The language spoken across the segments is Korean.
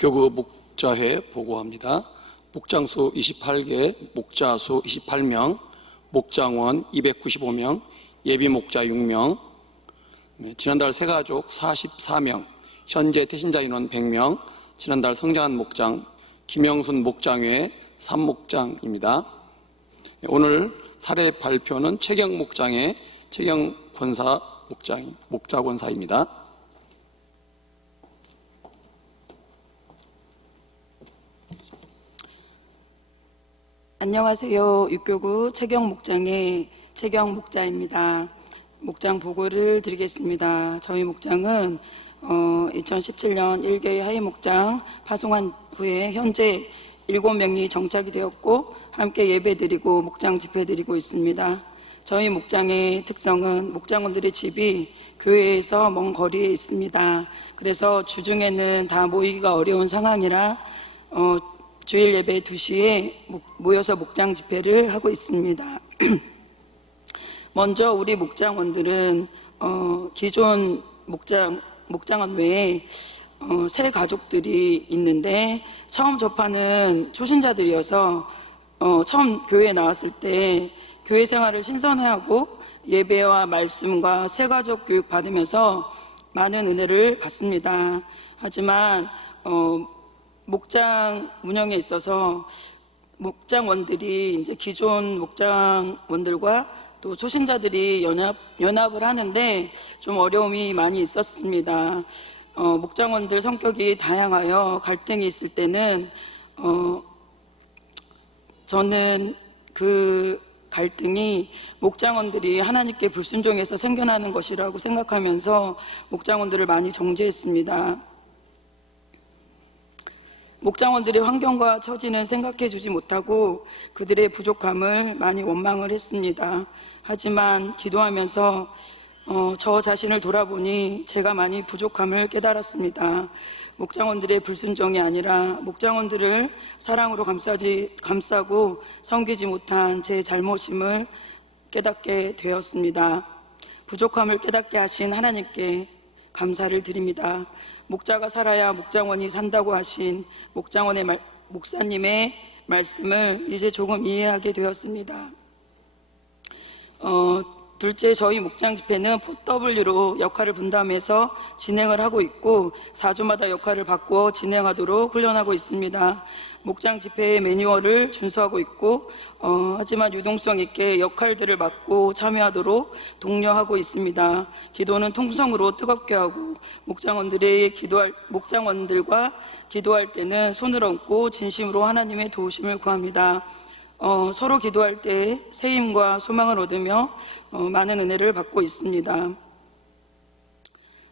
교구 목자회 보고합니다. 목장수 28개, 목자수 28명, 목장원 295명, 예비 목자 6명, 네, 지난달 새가족 44명, 현재 태신자 인원 100명, 지난달 성장한 목장 김영순 목장회 3목장입니다. 오늘 사례 발표는 최경 목장의 최경 권사 목장 목자 권사입니다. 안녕하세요. 육교구 최경 목장의 최경 목자입니다. 목장 보고를 드리겠습니다. 저희 목장은 어, 2017년 1개의 하위 목장 파송한 후에 현재 7명이 정착이 되었고 함께 예배드리고 목장 집회드리고 있습니다. 저희 목장의 특성은 목장원들의 집이 교회에서 먼 거리에 있습니다. 그래서 주중에는 다 모이기가 어려운 상황이라 어, 주일 예배 2시에 모여서 목장 집회를 하고 있습니다. 먼저 우리 목장원들은 어, 기존 목장 목장원 외에 어, 새 가족들이 있는데 처음 접하는 초신자들이어서 어, 처음 교회에 나왔을 때 교회 생활을 신선해하고 예배와 말씀과 새 가족 교육 받으면서 많은 은혜를 받습니다. 하지만 어, 목장 운영에 있어서 목장원들이 이제 기존 목장원들과 또 초신자들이 연합, 연합을 하는데 좀 어려움이 많이 있었습니다. 어, 목장원들 성격이 다양하여 갈등이 있을 때는 어, 저는 그 갈등이 목장원들이 하나님께 불순종해서 생겨나는 것이라고 생각하면서 목장원들을 많이 정죄했습니다. 목장원들의 환경과 처지는 생각해 주지 못하고 그들의 부족함을 많이 원망을 했습니다. 하지만 기도하면서 어, 저 자신을 돌아보니 제가 많이 부족함을 깨달았습니다. 목장원들의 불순종이 아니라 목장원들을 사랑으로 감싸지, 감싸고 섬기지 못한 제 잘못임을 깨닫게 되었습니다. 부족함을 깨닫게 하신 하나님께 감사를 드립니다. 목자가 살아야 목장원이 산다고 하신 목장원의 말, 목사님의 말씀을 이제 조금 이해하게 되었습니다. 어, 둘째 저희 목장 집회는 포W로 역할을 분담해서 진행을 하고 있고 4주마다 역할을 바꾸어 진행하도록 훈련하고 있습니다. 목장 집회의 매뉴얼을 준수하고 있고 어, 하지만 유동성 있게 역할들을 맡고 참여하도록 독려하고 있습니다. 기도는 통성으로 뜨겁게 하고 목장원들의 기도할 목장원들과 기도할 때는 손을 얹고 진심으로 하나님의 도우심을 구합니다. 어, 서로 기도할 때 새 힘과 소망을 얻으며 어, 많은 은혜를 받고 있습니다.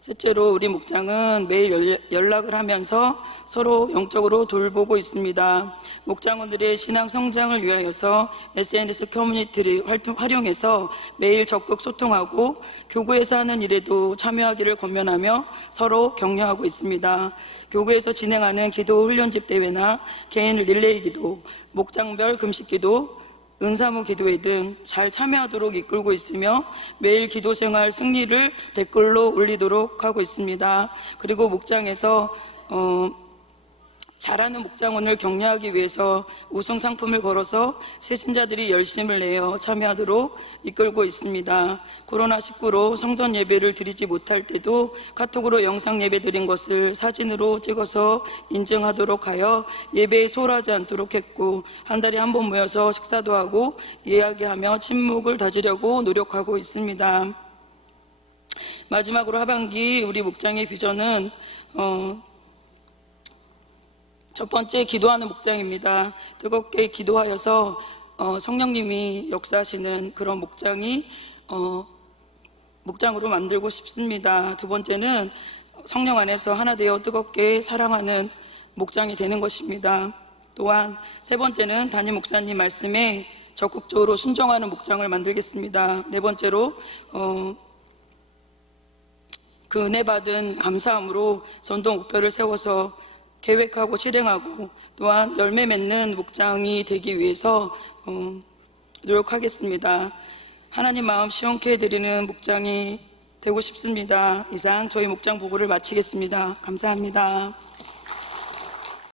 셋째로 우리 목장은 매일 연락을 하면서 서로 영적으로 돌보고 있습니다. 목장원들의 신앙 성장을 위하여서 SNS 커뮤니티를 활용해서 매일 적극 소통하고 교구에서 하는 일에도 참여하기를 권면하며 서로 격려하고 있습니다. 교구에서 진행하는 기도 훈련집 대회나 개인 릴레이 기도, 목장별 금식 기도, 은사무 기도회 등 잘 참여하도록 이끌고 있으며 매일 기도 생활 승리를 댓글로 올리도록 하고 있습니다. 그리고 목장에서 어, 잘하는 목장원을 격려하기 위해서 우승 상품을 걸어서 세신자들이 열심을 내어 참여하도록 이끌고 있습니다. 코로나19로 성전 예배를 드리지 못할 때도 카톡으로 영상 예배 드린 것을 사진으로 찍어서 인증하도록 하여 예배에 소홀하지 않도록 했고 한 달에 한 번 모여서 식사도 하고 이야기하며 침묵을 다지려고 노력하고 있습니다. 마지막으로 하반기 우리 목장의 비전은 어, 첫 번째 기도하는 목장입니다. 뜨겁게 기도하여서 어, 성령님이 역사하시는 그런 목장이 어, 목장으로 만들고 싶습니다. 두 번째는 성령 안에서 하나 되어 뜨겁게 사랑하는 목장이 되는 것입니다. 또한 세 번째는 담임 목사님 말씀에 적극적으로 순종하는 목장을 만들겠습니다. 네 번째로 어, 그 은혜 받은 감사함으로 전도 목표를 세워서 계획하고 실행하고 또한 열매 맺는 목장이 되기 위해서 어, 노력하겠습니다. 하나님 마음 시원케 해드리는 목장이 되고 싶습니다. 이상 저희 목장 보고를 마치겠습니다. 감사합니다.